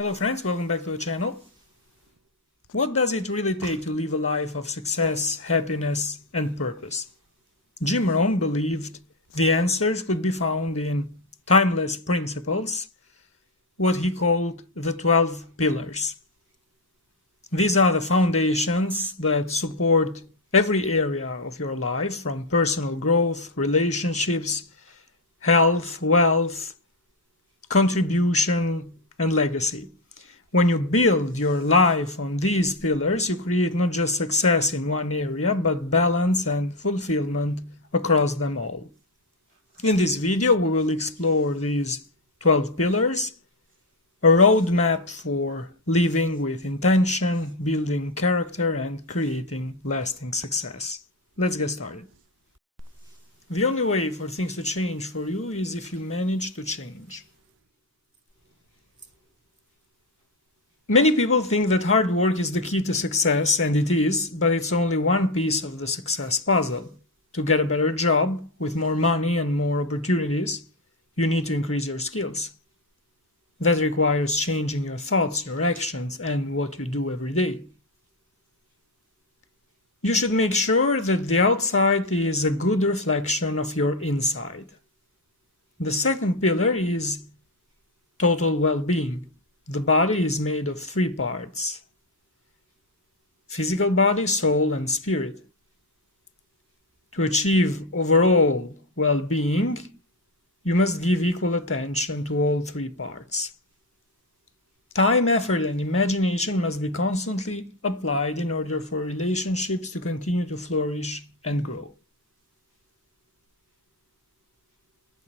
Hello friends, welcome back to the channel. What does it really take to live a life of success, happiness and purpose? Jim Rohn believed the answers could be found in timeless principles, what he called the 12 pillars. These are the foundations that support every area of your life, from personal growth, relationships, health, wealth, contribution and legacy. When you build your life on these pillars, you create not just success in one area, but balance and fulfillment across them all. In this video, we will explore these 12 pillars, a roadmap for living with intention, building character, and creating lasting success. Let's get started. The only way for things to change for you is if you manage to change. Many people think that hard work is the key to success, and it is, but it's only one piece of the success puzzle. To get a better job, with more money and more opportunities, you need to increase your skills. That requires changing your thoughts, your actions, and what you do every day. You should make sure that the outside is a good reflection of your inside. The second pillar is total well-being. The body is made of 3 parts: physical body, soul, and spirit. To achieve overall well-being, you must give equal attention to all 3 parts. Time, effort, and imagination must be constantly applied in order for relationships to continue to flourish and grow.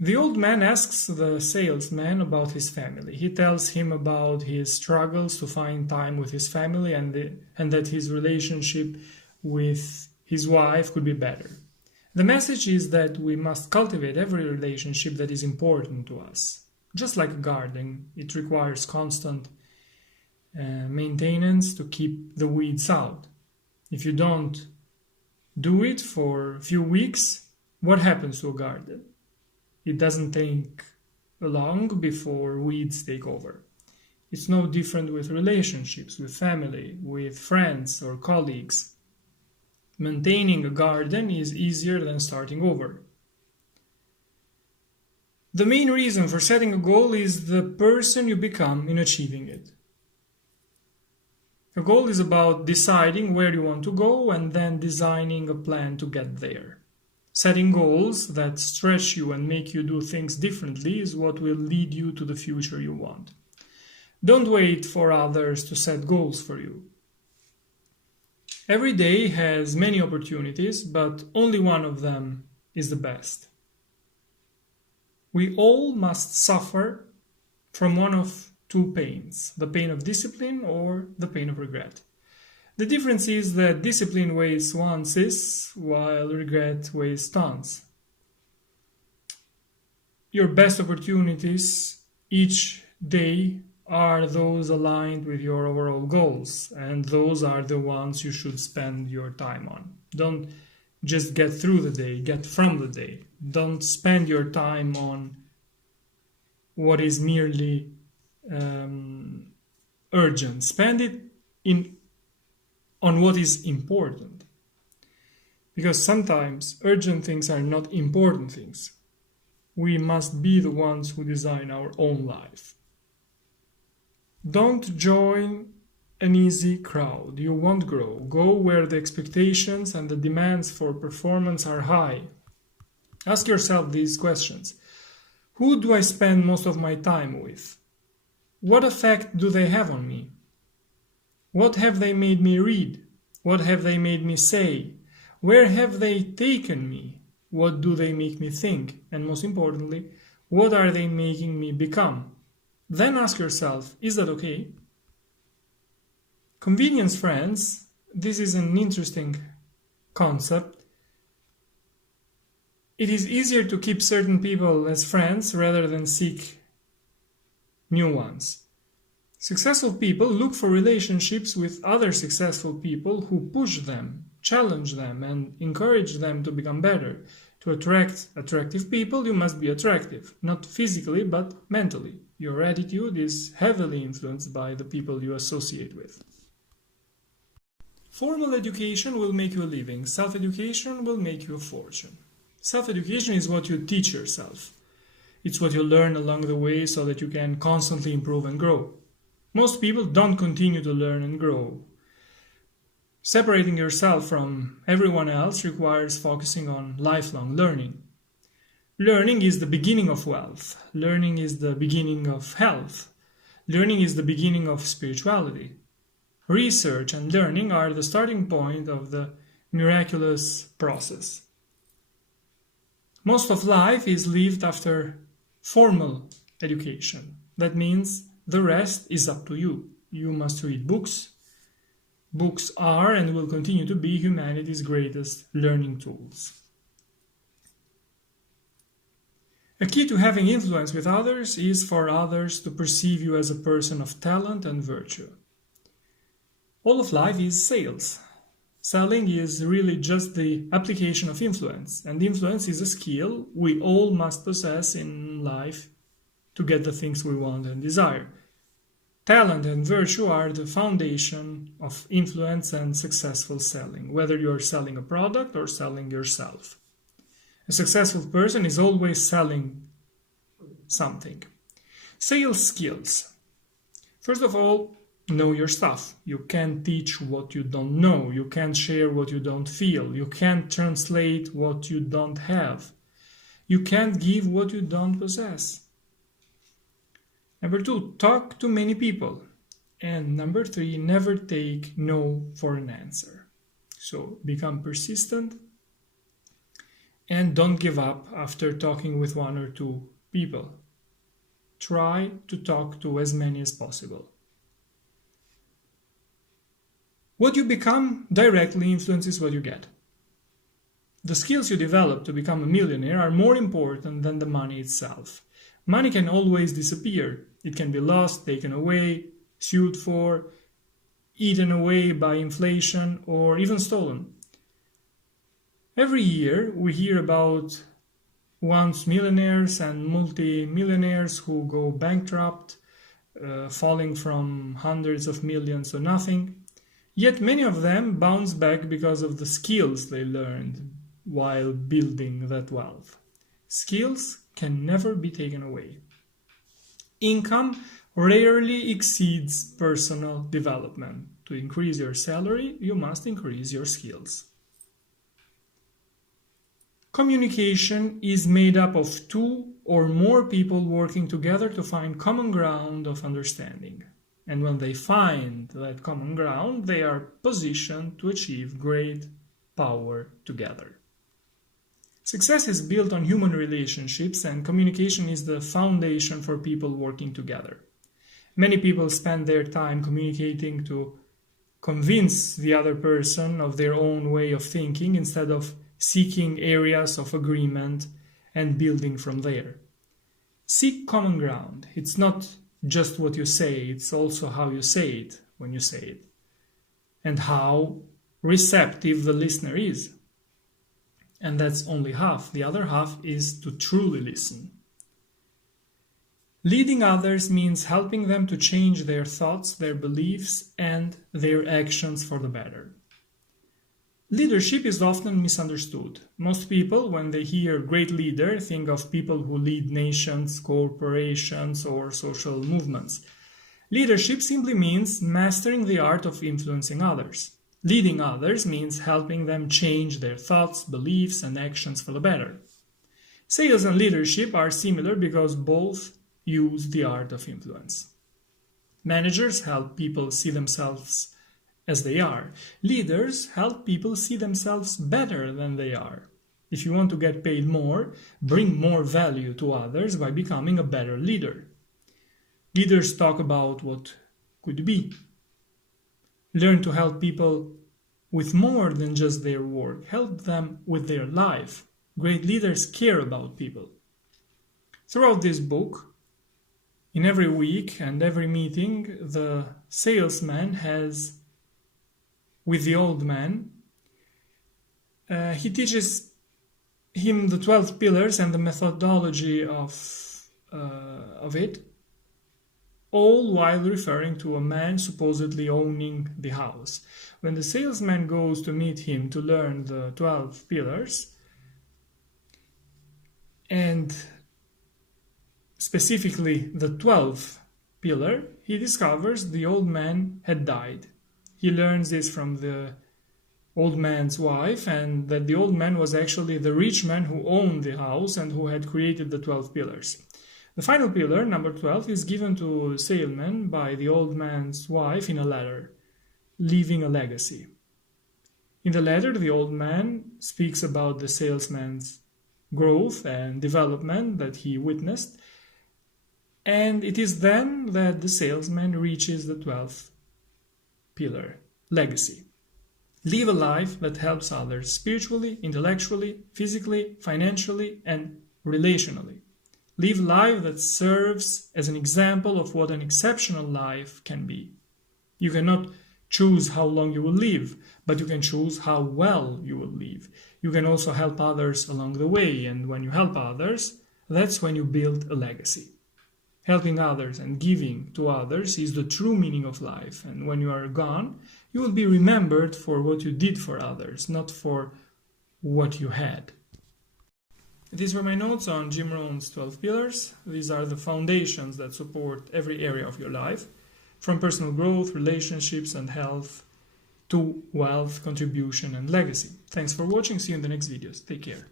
The old man asks the salesman about his family. He tells him about his struggles to find time with his family and that his relationship with his wife could be better. The message is that we must cultivate every relationship that is important to us. Just like a garden, it requires constant maintenance to keep the weeds out. If you don't do it for a few weeks, what happens to a garden? It doesn't take long before weeds take over. It's no different with relationships, with family, with friends or colleagues. Maintaining a garden is easier than starting over. The main reason for setting a goal is the person you become in achieving it. A goal is about deciding where you want to go and then designing a plan to get there. Setting goals that stretch you and make you do things differently is what will lead you to the future you want. Don't wait for others to set goals for you. Every day has many opportunities, but only one of them is the best. We all must suffer from one of 2 pains, the pain of discipline or the pain of regret. The difference is that discipline weighs ounces, while regret weighs tons. Your best opportunities each day are those aligned with your overall goals, and those are the ones you should spend your time on. Don't just get through the day, get from the day. Don't spend your time on what is merely urgent. Spend it on what is important. Because sometimes urgent things are not important things. We must be the ones who design our own life. Don't join an easy crowd. You won't grow. Go where the expectations and the demands for performance are high. Ask yourself these questions. Who do I spend most of my time with? What effect do they have on me? What have they made me read? What have they made me say? Where have they taken me? What do they make me think? And most importantly, what are they making me become? Then ask yourself, is that okay? Convenience friends, this is an interesting concept. It is easier to keep certain people as friends rather than seek new ones. Successful people look for relationships with other successful people who push them, challenge them, and encourage them to become better. To attract attractive people, you must be attractive, not physically, but mentally. Your attitude is heavily influenced by the people you associate with. Formal education will make you a living. Self-education will make you a fortune. Self-education is what you teach yourself. It's what you learn along the way so that you can constantly improve and grow. Most people don't continue to learn and grow. Separating yourself from everyone else requires focusing on lifelong learning. Learning is the beginning of wealth. Learning is the beginning of health. Learning is the beginning of spirituality. Research and learning are the starting point of the miraculous process. Most of life is lived after formal education. That means the rest is up to you. You must read books. Books are and will continue to be humanity's greatest learning tools. A key to having influence with others is for others to perceive you as a person of talent and virtue. All of life is sales. Selling is really just the application of influence, and influence is a skill we all must possess in life to get the things we want and desire. Talent and virtue are the foundation of influence and successful selling, whether you're selling a product or selling yourself. A successful person is always selling something. Sales skills. First of all, know your stuff. You can't teach what you don't know. You can't share what you don't feel. You can't translate what you don't have. You can't give what you don't possess. Number 2, talk to many people. And number 3, never take no for an answer. So become persistent and don't give up after talking with 1 or 2 people. Try to talk to as many as possible. What you become directly influences what you get. The skills you develop to become a millionaire are more important than the money itself. Money can always disappear. It can be lost, taken away, sued for, eaten away by inflation, or even stolen. Every year we hear about once millionaires and multi-millionaires who go bankrupt, falling from hundreds of millions to nothing. Yet many of them bounce back because of the skills they learned while building that wealth. Skills can never be taken away. Income rarely exceeds personal development. To increase your salary, you must increase your skills. Communication is made up of 2 or more people working together to find common ground of understanding. And when they find that common ground, they are positioned to achieve great power together. Success is built on human relationships, and communication is the foundation for people working together. Many people spend their time communicating to convince the other person of their own way of thinking instead of seeking areas of agreement and building from there. Seek common ground. It's not just what you say, it's also how you say it when you say it, and how receptive the listener is. And that's only half. The other half is to truly listen. Leading others means helping them to change their thoughts, their beliefs, and their actions for the better. Leadership is often misunderstood. Most people, when they hear great leader, think of people who lead nations, corporations, or social movements. Leadership simply means mastering the art of influencing others. Leading others means helping them change their thoughts, beliefs, and actions for the better. Sales and leadership are similar because both use the art of influence. Managers help people see themselves as they are. Leaders help people see themselves better than they are. If you want to get paid more, bring more value to others by becoming a better leader. Leaders talk about what could be. Learn to help people with more than just their work. Help them with their life. Great leaders care about people. Throughout this book, in every week and every meeting, the salesman has with the old man, he teaches him the 12 pillars and the methodology of it. all while referring to a man supposedly owning the house. When the salesman goes to meet him to learn the 12 pillars, and specifically the 12th pillar, he discovers the old man had died. He learns this from the old man's wife, and that the old man was actually the rich man who owned the house and who had created the 12 pillars. The final pillar, number 12, is given to the salesman by the old man's wife in a letter, leaving a legacy. In the letter, the old man speaks about the salesman's growth and development that he witnessed, and it is then that the salesman reaches the 12th pillar, legacy. Live a life that helps others spiritually, intellectually, physically, financially, and relationally. Live life that serves as an example of what an exceptional life can be. You cannot choose how long you will live, but you can choose how well you will live. You can also help others along the way, and when you help others, that's when you build a legacy. Helping others and giving to others is the true meaning of life, and when you are gone, you will be remembered for what you did for others, not for what you had. These were my notes on Jim Rohn's 12 pillars. These are the foundations that support every area of your life, from personal growth, relationships and health, to wealth, contribution and legacy. Thanks for watching. See you in the next videos. Take care.